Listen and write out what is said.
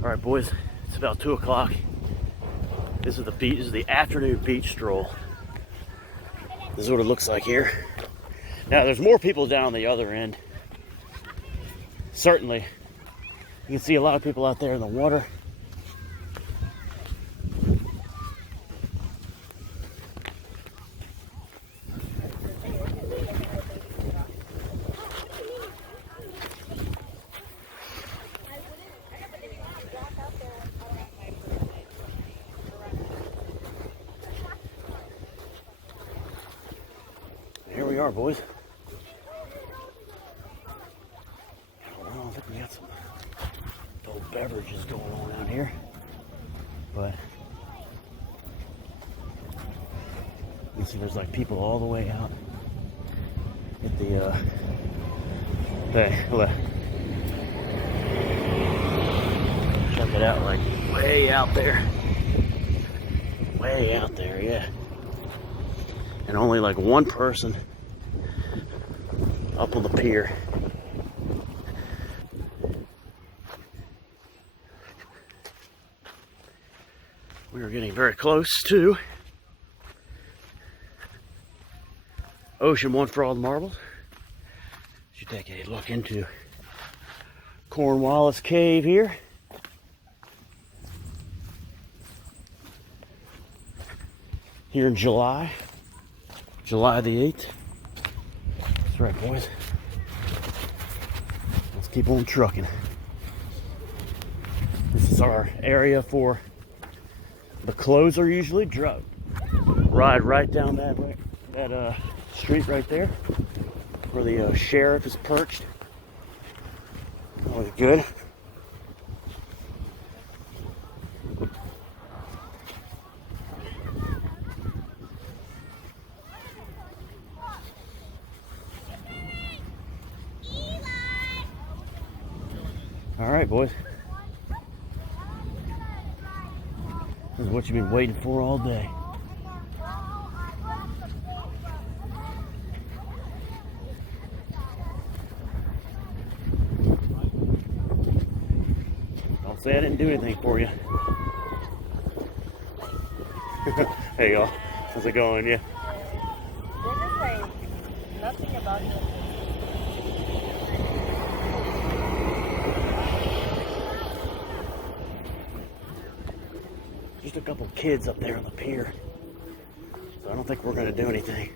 All right, boys, it's about 2 o'clock. This is the beach. This is the afternoon beach stroll. This is what it looks like here. Now, there's more people down the other end. Certainly, you can see a lot of people out there in the water. Here we are, boys. Well, I think we got some adult beverages going on out here, but you see there's like people all the way out at the check it out, like way out there, yeah, and only like one person up on the pier. We are getting very close to Ocean One for all the marbles. Should take a look into Cornwallis Cave here. Here in July the 8th. That's right, boys. Let's keep on trucking. This is our area for the closer usually. Ride right down that street right there where the sheriff is perched. Always good. All right, boys. This is what you've been waiting for all day. Don't say I didn't do anything for you. Hey y'all, how's it going? Yeah. They're just saying nothing about it. Just a couple kids up there on the pier. So I don't think we're going to do anything.